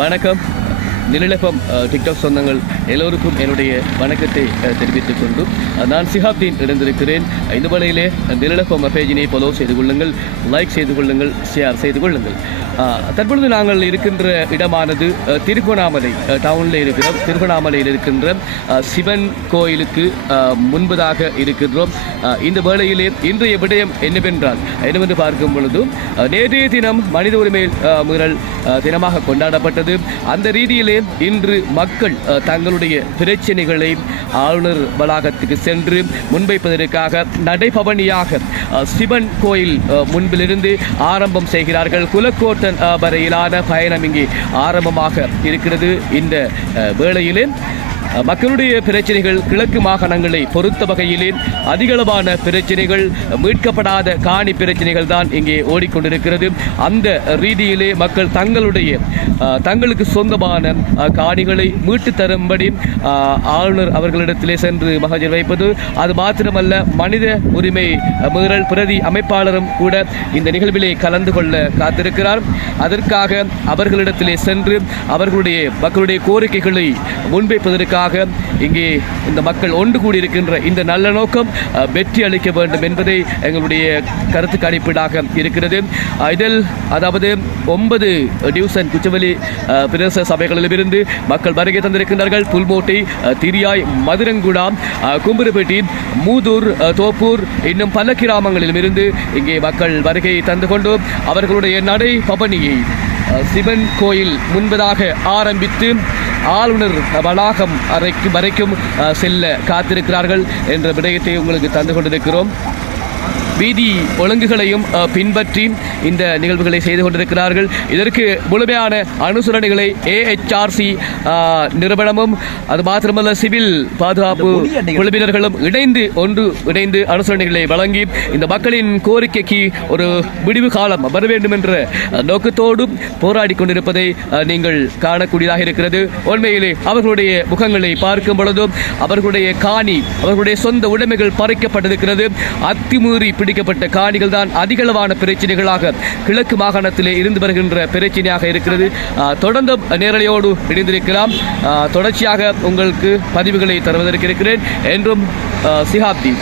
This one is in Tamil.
வணக்கம். நிலநடுக்கம் டிக்டாக் சொந்தங்கள் எல்லோருக்கும் என்னுடைய வணக்கத்தை தெரிவித்துக் கொண்டு நான் சிஹாப்தீன் இணைந்திருக்கிறேன். இந்த வேளையிலே நிலநடுக்கம் பேஜினை ஃபாலோ செய்து கொள்ளுங்கள், லைக் செய்து கொள்ளுங்கள், ஷேர் செய்து கொள்ளுங்கள். தற்பொழுது நாங்கள் இருக்கின்ற இடமானது திருகோணாமலை டவுனில் இருக்கிறோம். திருகோணாமலையில் இருக்கின்ற சிவன் கோயிலுக்கு முன்பதாக இருக்கின்றோம். இந்த வேளையிலே இன்றைய விடயம் என்னவென்று பார்க்கும் பொழுது நேற்றைய தினம் மனித உரிமை மீறல் தினமாக கொண்டாடப்பட்டது. அந்த ரீதியிலே இன்று மக்கள் தங்களுடைய பிரச்சனைகளை ஆளுநர் வளாகத்துக்கு சென்று முன்வைப்பதற்காக நடைபவனியாக சிவன் கோயில் முன்பிலிருந்து ஆரம்பம் செய்கிறார்கள். குலக்கோட்டன் வரையிலான பயணம் இங்கே ஆரம்பமாக இருக்கிறது. இந்த வேளையிலே மக்களுடைய பிரச்சனைகள் கிழக்கு மாகாணங்களை பொறுத்த வகையிலே அதிகளவான பிரச்சனைகள் மீட்கப்படாத காணி பிரச்சனைகள் தான் இங்கே ஓடிக்கொண்டிருக்கிறது. அந்த ரீதியிலே மக்கள் தங்களுக்கு சொந்தமான காணிகளை மீட்டு தரும்படி ஆளுநர் அவர்களிடத்திலே சென்று மகஜர் வைப்பது, அது மாத்திரமல்ல மனித உரிமை மீறல் பிரதி அமைப்பாளரும் கூட இந்த நிகழ்விலே கலந்து கொள்ள காத்திருக்கிறார். அதற்காக அவர்களிடத்திலே சென்று மக்களுடைய கோரிக்கைகளை முன்வைப்பதற்காக இங்கே இந்த மக்கள் ஒன்று கூடியிருக்கின்ற இந்த நல்ல நோக்கம் வெற்றி அளிக்க வேண்டும் என்பதை எங்களுடைய கருத்து கணிப்பீடாக இருக்கிறது. இதில் அதாவது 9 டிவிஷன் குச்சவெளி பிரதேச சபைகளிலிருந்து மக்கள் வருகை தந்திருக்கின்றார்கள். புல்மோட்டை, திரியாய், மதுரங்குடா, கும்புருப்பேட்டி, மூதூர், தோப்பூர் இன்னும் பல கிராமங்களிலும் இருந்து இங்கே மக்கள் வருகை தந்து கொண்டு அவர்களுடைய நடை பவனியை சிவன் கோயில் முன்பதாக ஆரம்பித்து ஆளுநர் வளாகம் வரைக்கும் செல்ல காத்திருக்கிறார்கள் என்ற விடயத்தை உங்களுக்கு தந்து கொண்டிருக்கிறோம். வீதி ஒழுங்குகளையும் பின்பற்றி இந்த நிகழ்வுகளை செய்து கொண்டிருக்கிறார்கள். இதற்கு முழுமையான அனுசரணைகளை AHRC நிறுவனமும் அது மாத்திரமல்ல சிவில் பாதுகாப்பு குழுவினர்களும் இணைந்து அனுசரணைகளை வழங்கி இந்த மக்களின் கோரிக்கைக்கு ஒரு விடிவு காலம் வர வேண்டும் என்ற நோக்கத்தோடு போராடி கொண்டிருப்பதை நீங்கள் காணக்கூடியதாக இருக்கிறது. உண்மையிலே அவர்களுடைய முகங்களை பார்க்கும் பொழுதும் அவர்களுடைய சொந்த உடைமைகள் பறிக்கப்பட்டிருக்கிறது. அத்துமீறி பிடிக்கப்பட்ட காணிகள் தான் அதிகளவான பிரச்சனைகளாக கிழக்கு மாகாணத்திலே இருந்து வருகின்ற பிரச்சனையாக இருக்கிறது. தொடர்ந்து நேரலையோடு இணைந்திருக்கலாம். தொடர்ச்சியாக உங்களுக்கு பதிவுகளை தருவதற்கு இருக்கிறேன். என்றும் சிஹாப்தீன்.